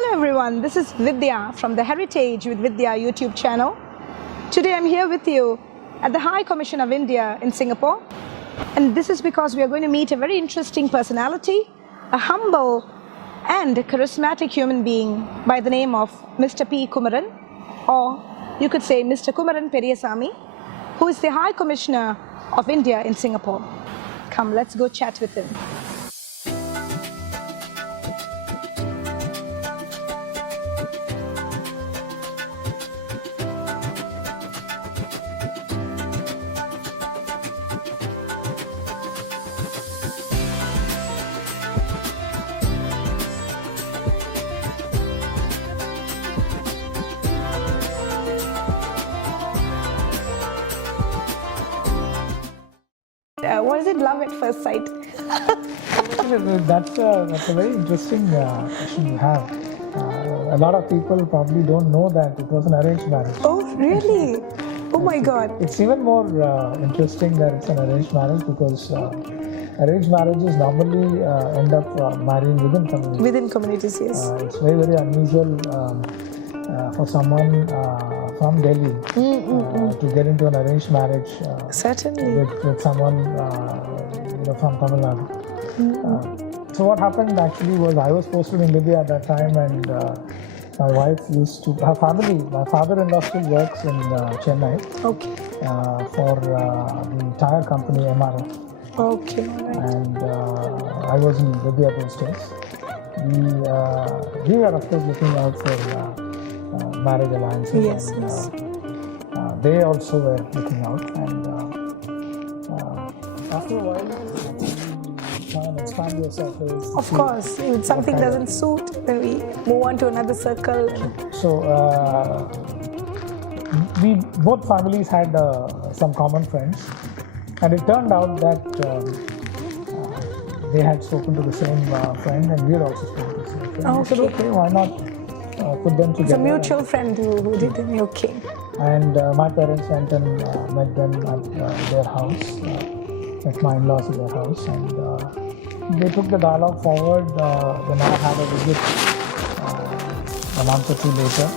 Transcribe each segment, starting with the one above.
Hello everyone, this is Vidhya from the Heritage with Vidhya YouTube channel. Today I'm here with you at the High Commission of India in Singapore, and this is because we are going to meet a very interesting personality, a humble and charismatic human being by the name of Mr. P. Kumaran, or you could say Mr. Kumaran Periasamy, who is the High Commissioner of India in Singapore. Come, let's go chat with him. Was it love at first sight? That's a very interesting question you have. A lot of people probably don't know that it was an arranged marriage. Oh, really? Oh my God. It's even more interesting that it's an arranged marriage because arranged marriages normally end up marrying within communities. Within communities, yes. It's very, very unusual for someone from Delhi to get into an arranged marriage. Certainly. With someone from Tamil Nadu. So what happened actually was I was posted in Libya at that time, and my wife her family, my father-in-law still works in Chennai. Okay. For the tire company MRF. Okay. Right. And I was in Libya those days. We were of course looking out for marriage alliances. Yes, and, yes. They also were looking out, and after a while, you try and expand your circles. Of course, if something doesn't suit, then we move on to another circle. So, we both families had some common friends, and it turned out that they had spoken to the same friend, and we had also spoken to the same friend. Okay. We said, okay, why not put them together? It's a mutual friend who did it. Okay. And my parents went and met them at their house, met my in-laws at their house, and they took the dialogue forward. Then I had a visit a month or two later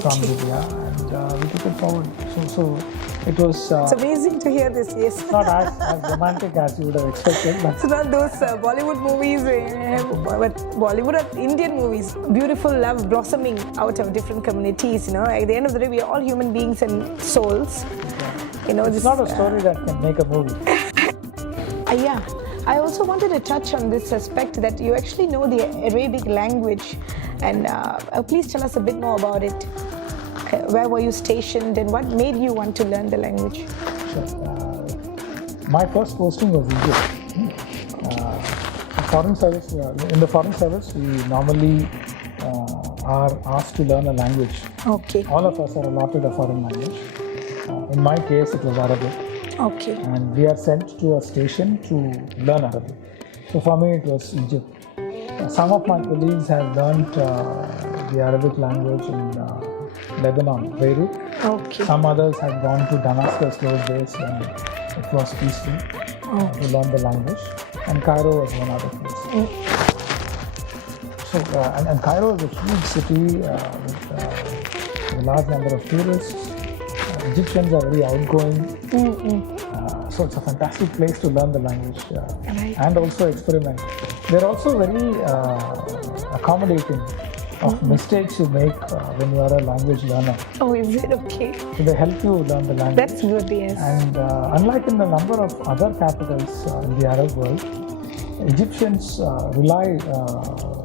from Vidhya, and we took it forward. So it was... it's amazing to hear this, yes. Not as romantic as you would have expected, but... It's not those Bollywood movies, but Bollywood or Indian movies. Beautiful love blossoming out of different communities, At the end of the day, we are all human beings and souls. It's not a story that can make a movie. Yeah. I also wanted to touch on this aspect that you actually know the Arabic language, and please tell us a bit more about it. Where were you stationed, and what made you want to learn the language? Sure. My first posting was Egypt. Foreign service. In the foreign service, we normally are asked to learn a language. Okay. All of us are allotted a foreign language. In my case, it was Arabic. Okay. And we are sent to a station to learn Arabic. So for me, it was Egypt. Some of my colleagues have learned the Arabic language in Lebanon, Beirut. Okay. Some others had gone to Damascus those days when it was peaceful to learn the language. And Cairo was one other place. So, and Cairo is a huge city with a large number of tourists. Egyptians are very outgoing. So it's a fantastic place to learn the language and also experiment. They're also very accommodating of mistakes you make when you are a language learner. Oh, is it okay? So they help you learn the language. That's good, yes. And unlike in a number of other capitals in the Arab world, Egyptians rely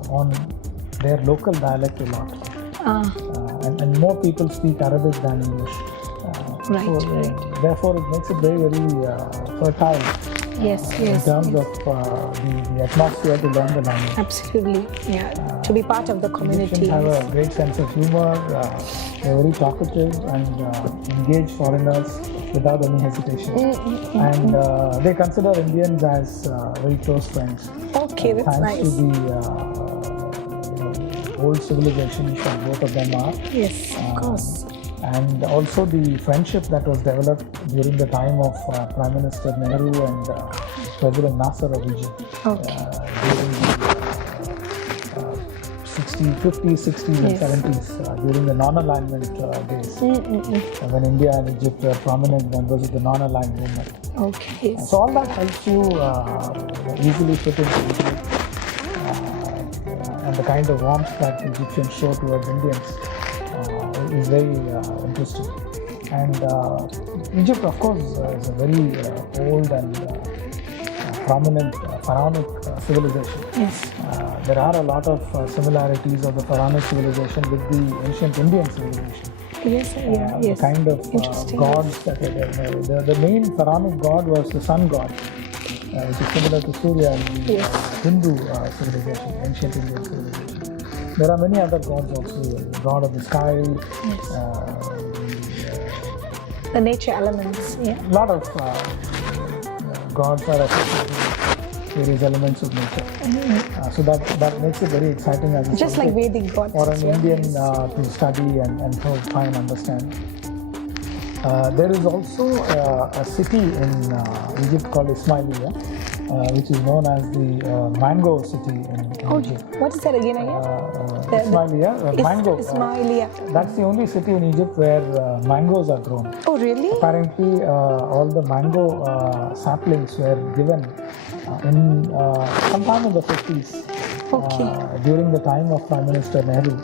on their local dialect a lot. And more people speak Arabic than English. Right. Therefore, it makes it very, very fertile. Yes. In terms of the atmosphere to learn the language. Absolutely, yeah. To be part of the community. Egyptians have a great sense of humor. They're very talkative and engage foreigners without any hesitation. And they consider Indians as very close friends. Okay, that's nice. Thanks to the old civilizations that both of them are. Yes, of course. And also the friendship that was developed during the time of Prime Minister Nehru and President Nasser of Egypt. Okay. During the 50s, 60s, and 70s during the non-alignment days, when India and Egypt were prominent members of the non-aligned movement. Okay. So all that helps you easily fit into Egypt, and the kind of warmth that Egyptians show towards Indians is very interesting. And Egypt, of course, is a very old and prominent pharaonic civilization. Yes. There are a lot of similarities of the pharaonic civilization with the ancient Indian civilization. Yes, The kind of gods that were there. The main pharaonic god was the sun god, which is similar to Surya in the Hindu civilization, ancient Indian civilization. There are many other gods also, the god of the sky, the nature elements. A lot of gods are associated with various elements of nature. So that makes it very exciting as a Just like Vedic gods. For an Indian to study and try and understand. There is also a city in Egypt called Ismailia, which is known as the mango city in Egypt. What is that again? Ismailia, mango. Ismailia. That's the only city in Egypt where mangoes are grown. Oh, really? Apparently, all the mango saplings were given in sometime in the 50s, during the time of Prime Minister Nehru,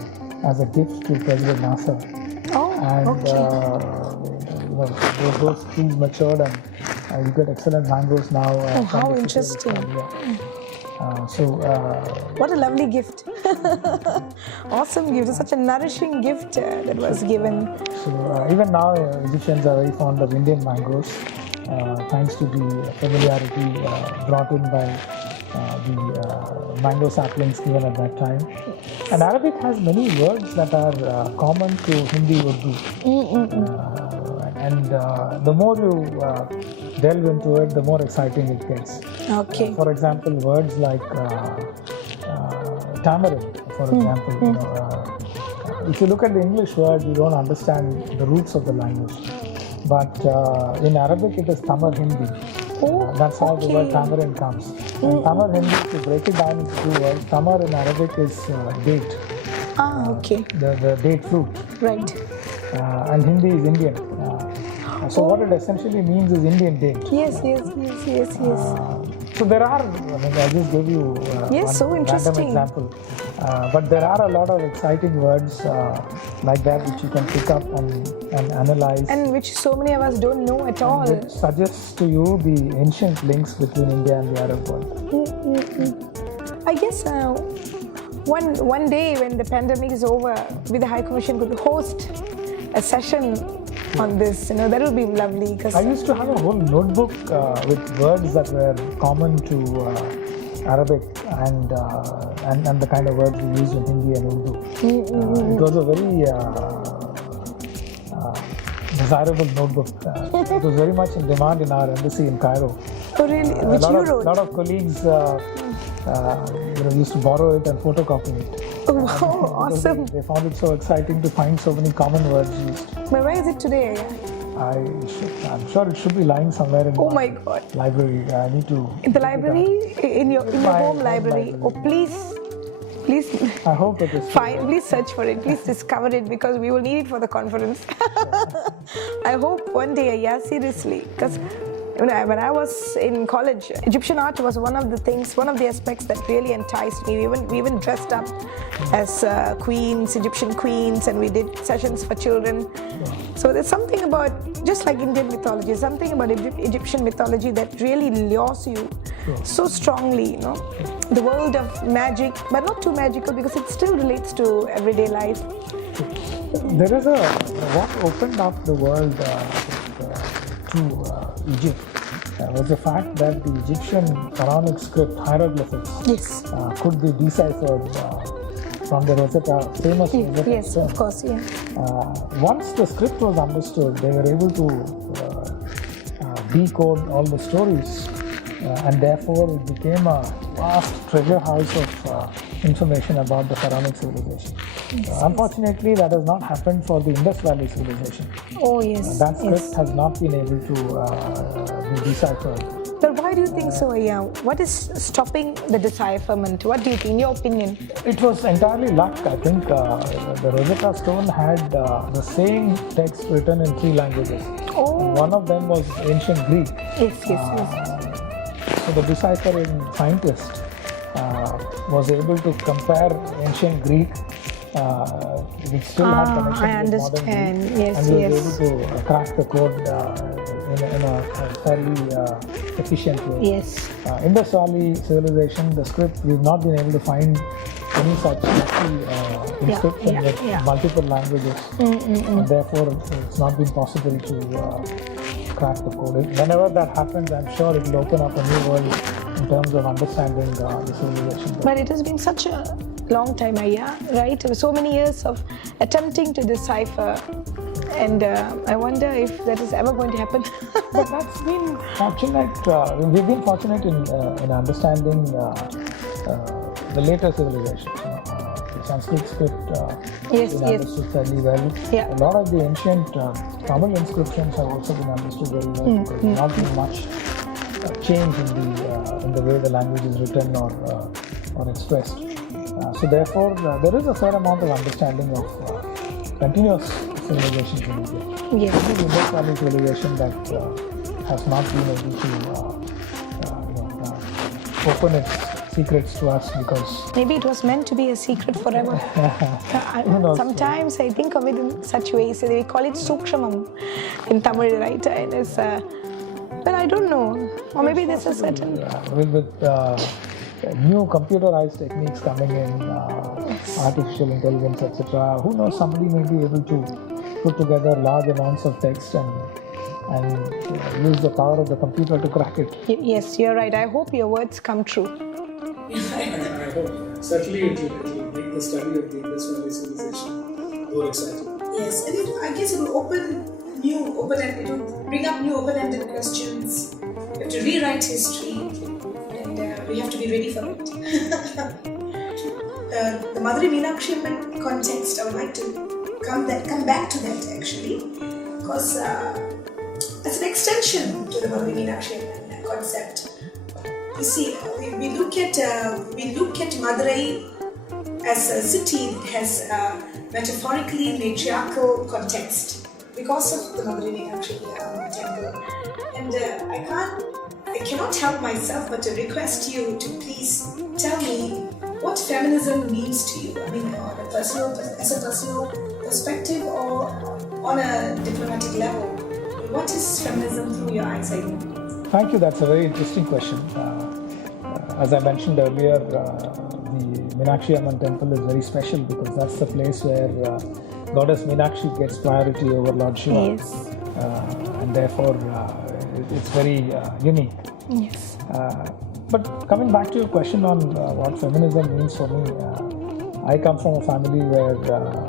as a gift to President Nasser. Oh, And those trees matured, and you get excellent mangoes now. How interesting. What a lovely gift. Awesome gift. Such a nourishing gift that was given. So even now, Egyptians are very fond of Indian mangoes, thanks to the familiarity brought in by the mango saplings given at that time. And Arabic has many words that are common to Hindi Urdu. And the more you delve into it, the more exciting it gets. Okay. For example, words like tamarind, for example. If you look at the English word, you don't understand the roots of the language. But in Arabic, it is tamar Hindi. That's how the word tamarind comes. And tamar Hindi, to break it down into two words, tamar in Arabic is date. The date fruit. Right. And Hindi is Indian. So what it essentially means is Indian date. Yes. So there are, I just gave you one random example. But there are a lot of exciting words like that which you can pick up and analyze. And which so many of us don't know at all. It suggests to you the ancient links between India and the Arab world. I guess one day when the pandemic is over, the High Commission could host a session on this, that would be lovely. I used to have a whole notebook with words that were common to Arabic and the kind of words we use in Hindi and Urdu. It was a very desirable notebook. It was very much in demand in our embassy in Cairo. Oh, really? Which you wrote? A lot of colleagues used to borrow it and photocopy it. Oh, wow, awesome. They found it so exciting to find so many common words used. But where is it today? I'm sure it should be lying somewhere in my God. Library. I need to... In the library? In your home library? Oh, please. I hope it is. Fine. Please search for it. Please discover it, because we will need it for the conference. I hope one day, seriously. Because when I was in college, Egyptian art was one of the aspects that really enticed me. We even dressed up as queens, Egyptian queens, and we did sessions for children. So there's something about, just like Indian mythology, something about Egyptian mythology that really lures you so strongly, The world of magic, but not too magical, because it still relates to everyday life. There is what opened up the world to Egypt was the fact that the Egyptian pharaonic script, hieroglyphics, could be deciphered from the Rosetta, famous Rosetta. Yes, of course, Once the script was understood, they were able to decode all the stories, and therefore it became a vast treasure house of information about the pharaonic civilization. Unfortunately, that has not happened for the Indus Valley civilization. Oh, yes. That script has not been able to be deciphered. But why why do you think so? Yeah. What is stopping the decipherment? What do you think, in your opinion? It was entirely luck. I think the Rosetta Stone had the same text written in 3 languages. Oh. And one of them was ancient Greek. Yes. So the deciphering scientist was able to compare ancient Greek, which still had connection with modern Greek, Yes, and he was able to crack the code in a fairly efficient way. Yes. Indus Valley civilization, the script, we've not been able to find any such inscription with multiple languages, and therefore it's not been possible to crack the code. Whenever that happens, I'm sure it will open up a new world in terms of understanding the civilization. But it has been such a long time, right? So many years of attempting to decipher, and I wonder if that is ever going to happen. But that's been fortunate. We've been fortunate in understanding the later civilizations. The Sanskrit script is understood fairly well. Yeah. A lot of the ancient Tamil inscriptions have also been understood very well. There's not been much change in the way the language is written or expressed. So therefore, there is a fair amount of understanding of continuous civilizations in India. Yeah. The Indus Valley civilization that has not been able to open its secrets to us because maybe it was meant to be a secret forever. Sometimes I think of it in such ways. They call it sukshamam in Tamil, right? And it's, but I don't know. Or maybe there's a certain... With new computerized techniques coming in, artificial intelligence, etc. Who knows, somebody may be able to put together large amounts of text and use the power of the computer to crack it. Yes, you're right. I hope your words come true. I hope. Certainly it will make the study of the Indus Valley civilization more exciting. Yes, and I guess it will it will bring up new open-ended questions. We have to rewrite history, and we have to be ready for it. The Madurai Meenakshi Amman context, I would like to come back to that actually, because as an extension to the Madurai Meenakshi Amman concept. You see, we look at Madurai as a city that has a metaphorically matriarchal context because of the Madurai Meenakshi temple, and I cannot help myself but to request you to please tell me what feminism means to you. I mean, as a personal perspective or on a diplomatic level. What is feminism through your eyes? Thank you. That's a very interesting question. As I mentioned earlier, the Meenakshi Amman temple is very special because that's the place where Goddess Meenakshi gets priority over Lord Shiva. Yes. And therefore, it's very unique. Yes. But coming back to your question on what feminism means for me, I come from a family where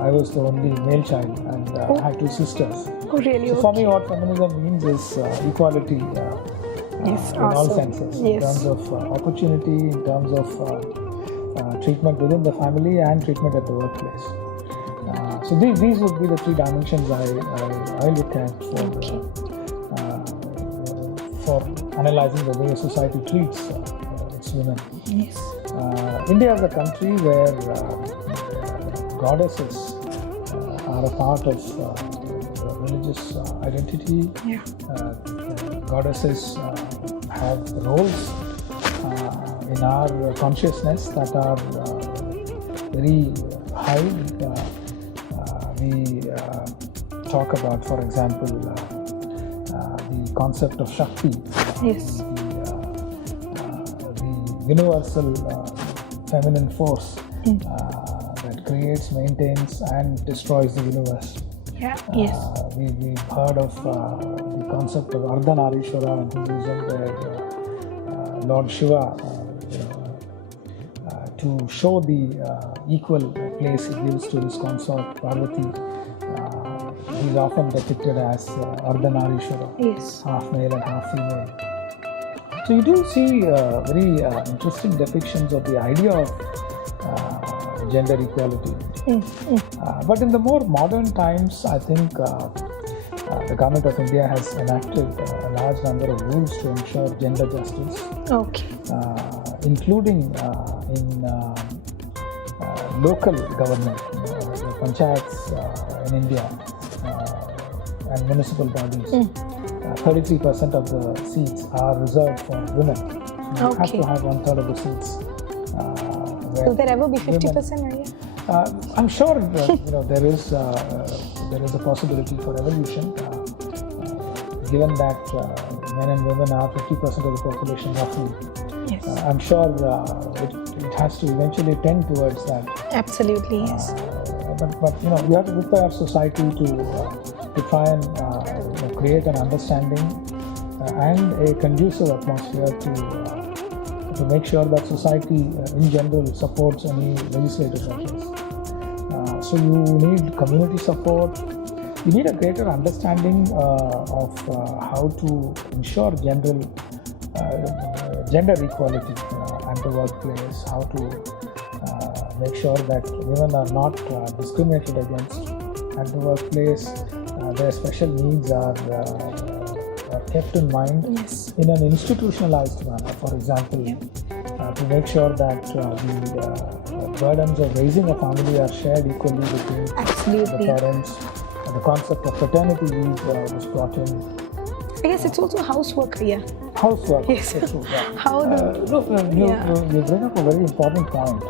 I was the only male child and I had 2 sisters. Oh, really? So for me, what feminism means is equality. Yes, in all senses, in terms of opportunity, in terms of treatment within the family and treatment at the workplace. So these would be the 3 dimensions I look at for analyzing the way society treats its women. Yes. India is a country where goddesses are a part of the religious identity. Yeah. Goddesses have roles in our consciousness that are very high. We talk about, for example, the concept of Shakti. Yes. The universal feminine force that creates, maintains, and destroys the universe. Yeah. Yes. We've heard of the concept of Ardhanarishwara in Hinduism, where Lord Shiva, to show the equal place he gives to his consort Parvati, he's often depicted as Ardhanarishwara, Yes. half male and half female. So you do see very interesting depictions of the idea of gender equality. But in the more modern times, I think the government of India has enacted a large number of rules to ensure gender justice, Okay. including in local government, the panchayats in India and municipal bodies. 33% of the seats are reserved for women. So you have to have 1/3 of the seats. Will there ever be 50%? I'm sure there is a possibility for evolution, given that men and women are 50% of the population roughly. Yes. I'm sure it has to eventually tend towards that. Absolutely, yes. But we have to prepare society to try and create an understanding and a conducive atmosphere to make sure that society in general supports any legislative measures. So you need community support. You need a greater understanding of how to ensure gender equality at the workplace, how to make sure that women are not discriminated against at the workplace, their special needs are kept in mind in an institutionalized manner. For example, to make sure that the burdens of raising a family are shared equally between the parents. The concept of paternity leave was brought in. I guess it's also housework here. Housework. Yes. True, yeah. How you bring up a very important point.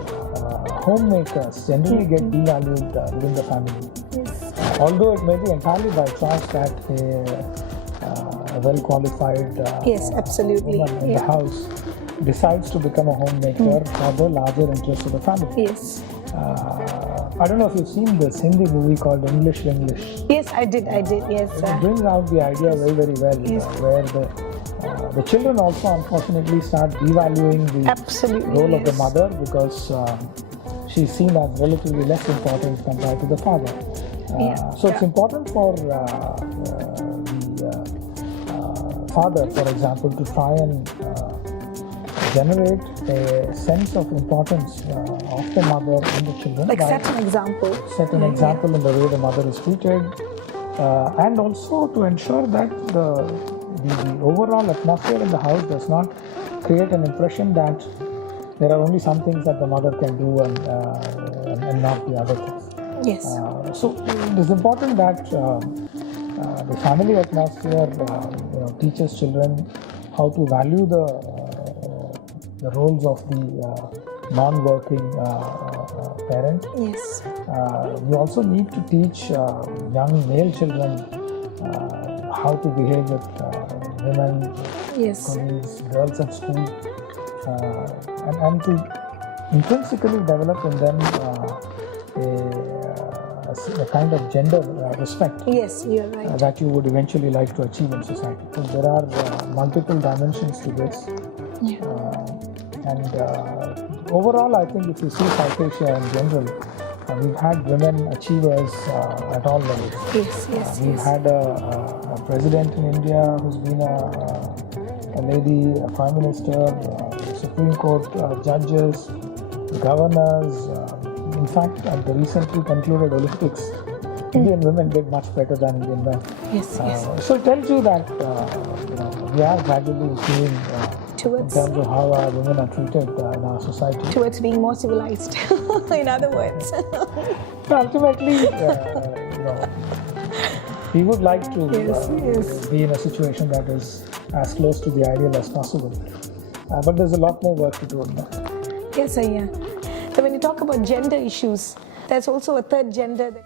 Homemakers generally get devalued within the family. Yes. Although it may be entirely by chance that a well-qualified woman in the house decides to become a homemaker for the larger interests of the family. Yes. I don't know if you've seen this Hindi movie called English. Yes, I did, yes. It brings out the idea very, very well, where the children also unfortunately start devaluing the role of the mother because she's seen as relatively less important compared to the father. So it's important for the father, for example, to try and generate a sense of importance of the mother and the children. Like set an example. Set an example in the way the mother is treated, and also to ensure that the overall atmosphere in the house does not create an impression that there are only some things that the mother can do and not the other things. Yes. So it is important that the family atmosphere teaches children how to value the roles of the non-working parent. Yes. You also need to teach young male children how to behave with women, colleagues, girls at school, and to intrinsically develop in them a kind of gender respect. Yes, you're right. That you would eventually like to achieve in society. So there are multiple dimensions to this. And overall, I think if you see South Asia in general, we've had women achievers at all levels. We've had a president in India who's been a lady, a prime minister, Supreme Court judges, governors. In fact, at the recently concluded Olympics, Indian women did much better than Indian men. So it tells you that we are gradually moving in terms of how our women are treated in our society. Towards being more civilized, in other words. Ultimately, we would like to be in a situation that is as close to the ideal as possible. But there's a lot more work to do on that. Yes, So when you talk about gender issues, there's also a third gender that